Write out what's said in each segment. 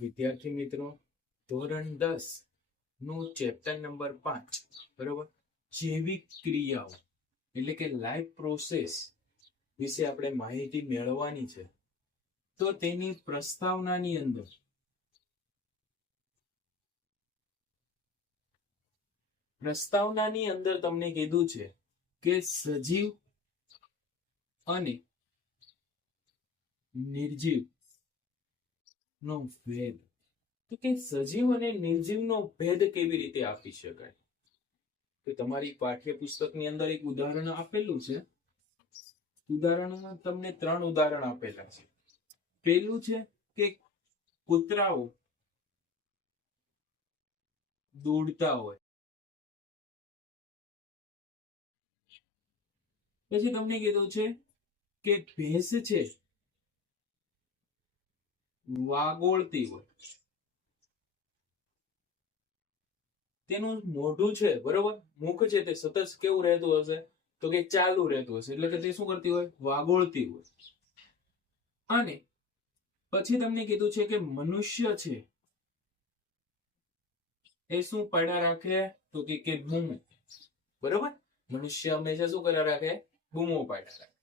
વિદ્યાર્થી મિત્રો, ધોરણ 10 નું ચેપ્ટર નંબર 5 બરોબર, જૈવિક ક્રિયાઓ એટલે કે લાઈફ પ્રોસેસ વિશે આપણે માહિતી મેળવવાની છે. તો તેની પ્રસ્તાવનાની અંદર તમને કીધું છે કે સજીવ અને નિર્જીવ નો ભેદ. તો કે સજીવ અને નિર્જીવનો ભેદ કેવી રીતે આપી શકાય? તો તમારી પાઠ્યપુસ્તકની અંદર એક ઉદાહરણ આપેલું છે. ઉદાહરણમાં તમને 3 ઉદાહરણ આપેલા છે. પહેલું છે કે કૂતરાઓ દોડતા હોય. પછી તમને કીધું છે કે ભેંસ છે વાગોળતી હોય. તેનું મોઢું છે બરોબર, મુખ છે તે સતત કેવું રહેતું હશે? તો કે ચાલુ રહેતું હશે. એટલે કે તે શું કરતી હોય? વાગોળતી હોય. અને પછી તમને કીધું છે કે મનુષ્ય છે એ શું પાડ્યા રાખે? તો કે બૂમો. બરોબર, મનુષ્ય હંમેશા શું કર્યા રાખે? બૂમો પાડ્યા રાખે.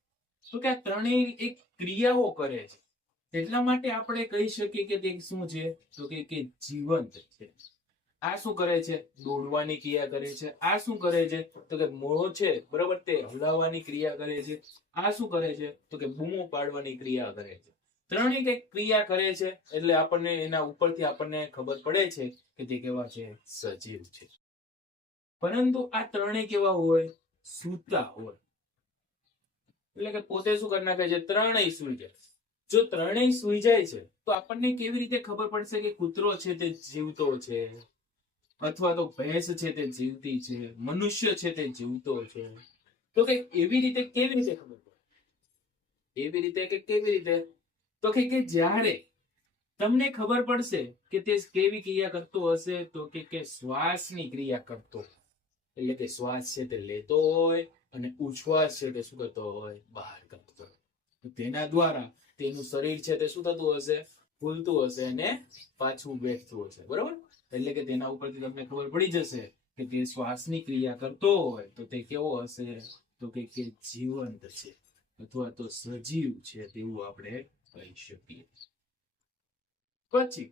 તો કે આ ત્રણેય એક ક્રિયાઓ કરે છે. એટલા માટે આપણે કહી શકીએ કે તે શું છે? તો કે જીવંત છે. આ શું કરે છે? દોડવાની ક્રિયા કરે છે. આ શું કરે છે? તો કે મોં છે બરોબર, તે હલાવવાની ક્રિયા કરે છે. આ શું કરે છે? તો કે બૂમો પાડવાની ક્રિયા કરે છે. ત્રણેય કઈક ક્રિયા કરે છે. એટલે આપણને એના ઉપરથી આપણને ખબર પડે છે કે તે કેવા છે? સજીવ છે. પરંતુ આ ત્રણેય કેવા હોય? સૂતા હોય. એટલે કે પોતે શું કરી નાખે છે? ત્રણેય સૂઈ જાય. જો ત્રણેય સૂઈ જાય છે તો આપણને કેવી રીતે ખબર પડશે કે કૂતરો છે તે જીવતો છે, અથવા તો ભેંસ છે તે જીવતી છે, મનુષ્ય છે તે જીવતો છે? તો કે એવી રીતે કેવી રીતે ખબર પડે? એવી રીતે કે કેવી રીતે? તો કે જ્યારે તમને ખબર પડશે કે તે કેવી ક્રિયા કરતો હશે? તો કે શ્વાસની ક્રિયા કરતો. એટલે કે શ્વાસ છે તે લેતો હોય અને ઉચ્છ્વાસ છે તે શું કરતો હોય? બહાર કરતો હોય. તો તેના દ્વારા તેનું શરીર છે તે શું થતું હશે? ફૂલતું હશે અને પાછું બેઠતું હશે. બરોબર, એટલે કે તેના ઉપરથી તમને ખબર પડી જશે કે તે શ્વાસની ક્રિયા કરતો હોય તો તે કેવો હશે? તો કે જીવંત છે અથવા તો સજીવ છે તેવું આપણે કહી શકીએ. પછી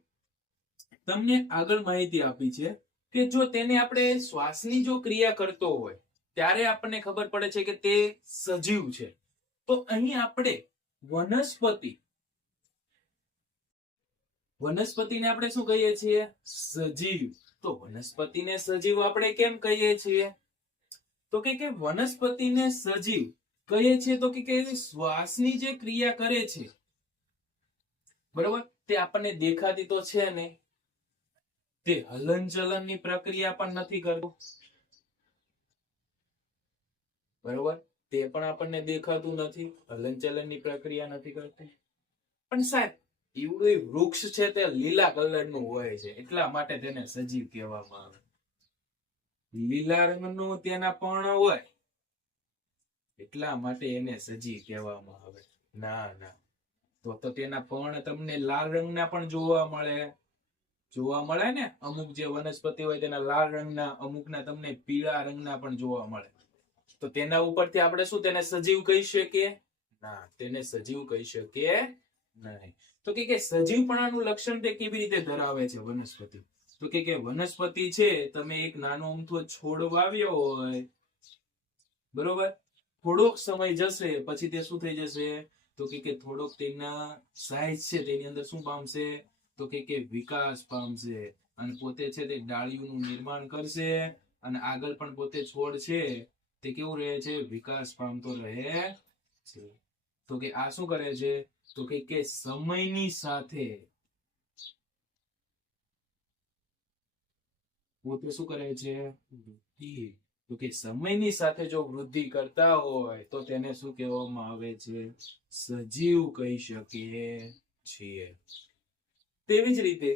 તમને આગળ માહિતી આપી છે કે જો તેને આપણે શ્વાસની જો ક્રિયા કરતો હોય ત્યારે આપણને ખબર પડે છે કે તે સજીવ છે. તો અહીં આપણે વનસ્પતિને આપણે શું કહીએ છીએ? સજીવ. તો વનસ્પતિને સજીવ આપણે કેમ કહીએ છીએ? તો કે વનસ્પતિને સજીવ કહીએ છીએ તો કે શ્વાસની જે ક્રિયા કરે છે બરોબર, તે આપણને દેખાતી તો છે ને, તે હલનચલનની પ્રક્રિયા પણ નથી કરતો. બરોબર, તે પણ આપણને દેખાતું નથી, હલનચલનની પ્રક્રિયા નથી કરતી. પણ સાહેબ એવડું વૃક્ષ છે તે લીલા કલરનું હોય છે એટલા માટે તેને સજીવ કહેવામાં આવે. લીલા રંગનું તેના પર્ણ હોય એટલા માટે એને સજીવ કહેવામાં આવે. ના ના, તો તેના પર્ણ તમને લાલ રંગના પણ જોવા મળે ને. અમુક જે વનસ્પતિ હોય તેના લાલ રંગના, અમુકના તમને પીળા રંગના પણ જોવા મળે. તો તેના ઉપરથી આપણે શું તેને સજીવ કહી શકીએ? ના, તેને સજીવ કહી શકીએ નહીં. તો કે સજીવપણાનું લક્ષણ તે કેવી રીતે ધરાવે છે વનસ્પતિ? તો કે વનસ્પતિ છે, તમે એક નાનો અમથો છોડ વાવ્યો હોય બરોબર, થોડોક સમય જશે પછી તે શું થઈ જશે? તો કે થોડોક તેના સાઈઝ છે તેની અંદર શું પામશે? તો કે વિકાસ પામશે અને પોતે છે તે ડાળીઓનું નિર્માણ કરશે અને આગળ પણ પોતે છોડ છે તે કેવું રહે છે? વિકાસ પામતો રહે છે. તો કે આ શું કરે છે? તો કે સમયની સાથે પોતે શું કરે છે? વૃદ્ધિ. તો કે સમયની સાથે જો વૃદ્ધિ કરતા હોય તો તેને શું કહેવામાં આવે છે? સજીવ કહી શકીએ છીએ. તેવી જ રીતે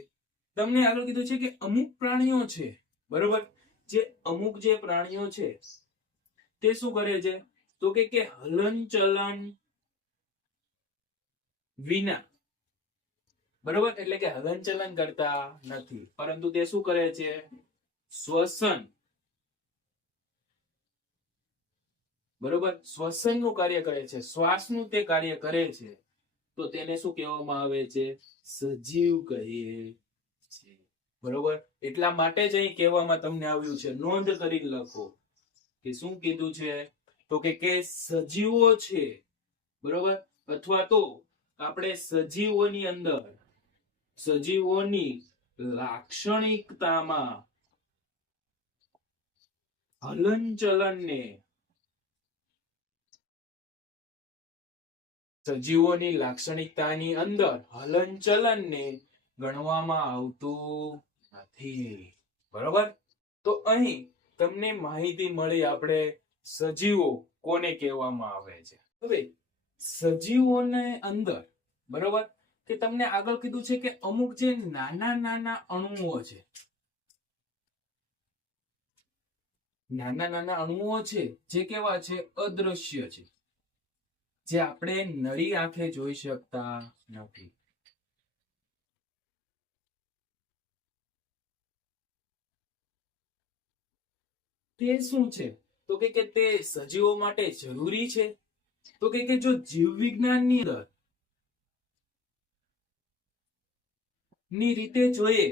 તમને આગળ કીધું છે કે અમુક પ્રાણીઓ છે બરોબર, અમુક જે પ્રાણીઓ છે તે શું કરે છે? તો કે હલનચલન વિના બરોબર, એટલે કે હલનચલન કરતા નથી, પરંતુ તે શું કરે છે? શ્વસન. બરોબર, શ્વસનનું કાર્ય કરે છે, શ્વાસનું તે કાર્ય કરે છે. તો તેને શું કહેવામાં આવે છે? સજીવ કહીએ છે. બરોબર, એટલા માટે જ અહીં કહેવામાં તમને આવ્યું છે, નોંધ કરી લખો કે શું કીધું છે? તો કે સજીવો છે. બરોબર, અથવા તો આપણે સજીવોની અંદર સજીવોની લાક્ષણિકતામાં હલનચલનને સજીવોની લાક્ષણિકતાની અંદર હલનચલનને ગણવામાં આવતું નથી. બરોબર, તો અહીં તમને માહિતી મળી આપણે સજીવો કોને કહેવામાં આવે છે. હવે સજીવોને અંદર બરોબર કે તમને આગળ કીધું છે કે અમુક જે નાના નાના અણુઓ છે, નાના નાના અણુઓ છે જે કેવા છે? અદ્રશ્ય છે, જે આપણે નળી આંખે જોઈ શકતા નથી. તે શું છે? તો કે તે સજીવો માટે જરૂરી છે. તો કે જો જીવ વિજ્ઞાનની અંદર ની રીતે જોઈએ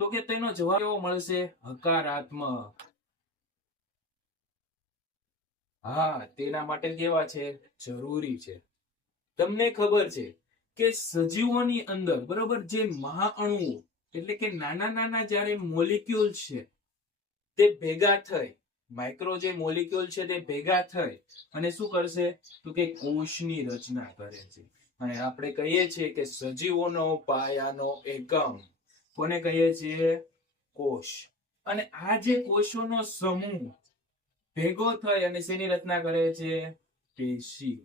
તો કે તેનો જવાબ એવો મળશે, હકારાત્મક. હા, તેના માટે કેવા છે? જરૂરી છે. તમને ખબર છે કે સજીવોની અંદર બરોબર જે મહાઅણુઓ એટલે કે નાના નાના જ્યારે મોલિક્યુલ છે તે ભેગા થઈ, માઇક્રો જે મોલિક્યુલ છે તે ભેગા થઈ અને શું કરશે? તો કે કોષની રચના કરે છે. અને આપણે કહીએ છીએ કે સજીવોનો પાયાનો એકમ કોને કહીએ છીએ? કોષ. અને આ જે કોષોનો સમૂહ ભેગો થઈ અને શેની રચના કરે છે? પેશી.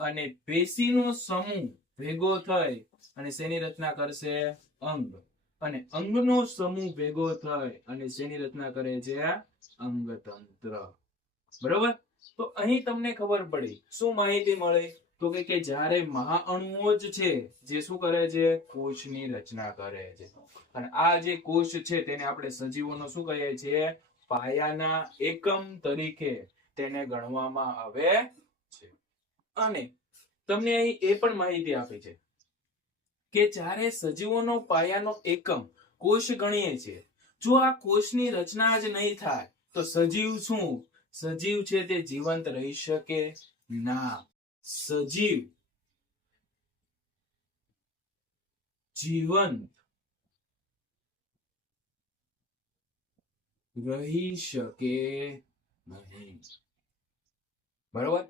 અને પેશીનો સમૂહ ભેગો થઈ અને શેની રચના કરશે? અંગ. અને અંગનો સમૂહ ભેગો થઈ અને શેની રચના કરે છે? અંગતંત્ર. બરોબર, તો અહીં તમને ખબર પડી, શું માહિતી મળી? તો કે જ્યારે મહાઅણુઓ જ છે જે શું કરે છે? કોષની રચના કરે છે. અને આ જે કોષ છે તેને આપણે સજીવોનો શું કહીએ છીએ? પાયાના એકમ તરીકે તેને ગણવામાં આવે છે. અને તમને અહીં એ પણ માહિતી આપી છે કે જ્યારે સજીવોનો પાયાનો એકમ કોષ ગણીએ છીએ, જો આ કોષની રચના જ નહીં થાય તો સજીવ શું? સજીવ છે તે જીવંત રહી શકે ના. સજીવ જીવંત રહી શકે નહીં. બરોબર,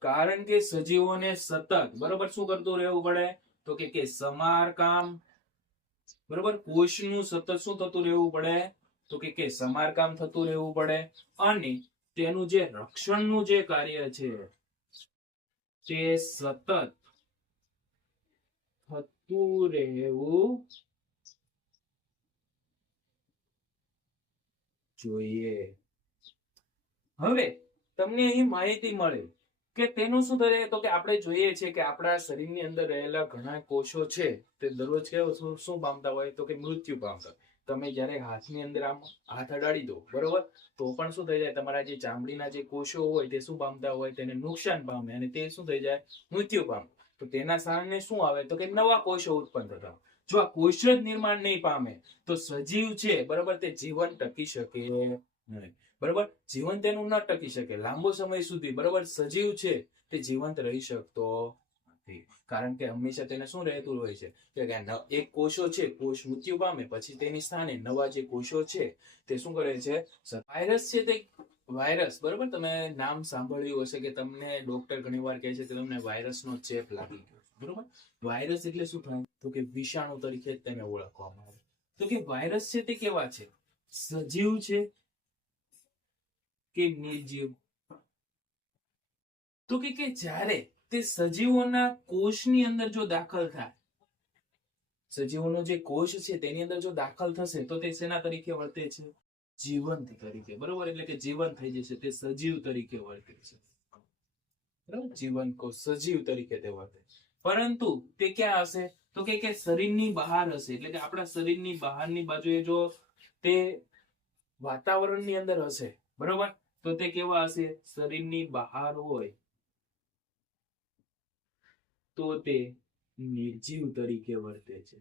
કારણ કે સજીવોને સતત બરોબર શું કરતું રહેવું પડે? તો કે સમારકામ. બરોબર, કોષનું સતત શું થતું રહેવું પડે? તો કે સમારકામ થતું રહેવું પડે. અને તેનું જે રક્ષણનું જે કાર્ય છે તે સતત થતું રહેવું જોઈએ. હવે તમને અહીં માહિતી મળે કે તેનું શું કરે? તો કે આપણે જોઈએ છે કે આપણા શરીરની અંદર રહેલા ઘણા કોષો છે તે દરરોજ શું પામતા હોય? તો કે મૃત્યુ પામતા. તમે જ્યારે હાથની અંદર આમ હાથ અડાડી દો બરોબર, તો પણ શું થઈ જાય? તમારા જે ચામડીના જે કોષો હોય તે શું પામતા હોય? તેને નુકસાન પામે અને તે શું થઈ જાય? મૃત્યુ પામે. તો તેના કારણે શું આવે? તો કે નવા કોષો ઉત્પન્ન થતા. જો આ કોષ જ નિર્માણ નહીં પામે તો સજીવ છે બરોબર તે જીવન ટકી શકે નહીં. બરોબર, જીવન તેનું ન ટકી શકે લાંબો સમય સુધી. બરોબર, સજીવ છે તે જીવંત રહી શકતો નથી. કારણ કે હંમેશા તેને શું રહેતું હોય છે કે એક કોષો છે, કોષ મૃત્યુ પામે પછી તેની સ્થાને નવા જે કોષો છે તે શું કરે છે? વાયરસ છે તે વાયરસ બરોબર, તમે નામ સાંભળ્યું હશે કે તમને ડોક્ટર ઘણીવાર કહે છે કે તમને વાયરસનો ચેપ લાગી ગયો. બરોબર, વાયરસ એટલે શું થાય? તો કે વિષાણુ તરીકે તેને ઓળખવામાં આવે. તો કે વાયરસ છે તે કેવા છે? સજીવ છે કે નિર્જીવ? તો કે જ્યારે તે સજીવોના કોષની અંદર જો દાખલ થાય, સજીવોનો જે કોષ છે તેની અંદર જો દાખલ થશે તો તે શેના તરીકે વર્તે છે? જીવંત તરીકે. બરોબર, એટલે કે જીવંત થઈ જશે, તે સજીવ તરીકે વર્તે છે. બરોબર, જીવંત કોષ સજીવ તરીકે તે વર્તે. પરંતુ તે ક્યાં હશે? તો તો કે શરીરની બહાર હશે, એટલે કે આપણા શરીરની બહારની બાજુએ જો તે વાતાવરણની અંદર હશે, બરોબર, તો તે કેવા હશે? શરીરની બહાર હોય તો તે નિર્જીવ તરીકે વર્તે છે,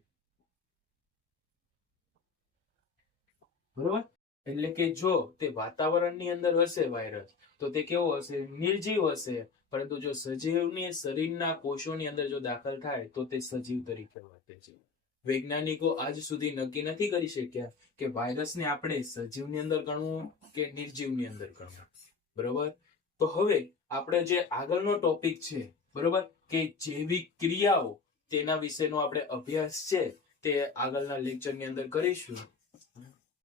બરોબર. એટલે કે જો તે વાતાવરણની અંદર હશે વાયરસ, તો તે કેવો હશે? નિર્જીવ હશે. પરંતુ જો સજીવની શરીરના કોષોની અંદર જો દાખલ થાય તો તે સજીવ તરીકે વર્તે છે. વૈજ્ઞાનિકો આજ સુધી નક્કી નથી કરી શક્યા કે વાયરસને આપણે સજીવની અંદર ગણવું કે નિર્જીવની અંદર ગણવું, બરોબર. તો હવે આપણે જે આગળનો ટોપિક છે, બરોબર, કે જૈવિક ક્રિયાઓ, તેના વિશેનો આપણે અભ્યાસ છે તે આગળના લેક્ચરની અંદર કરીશું.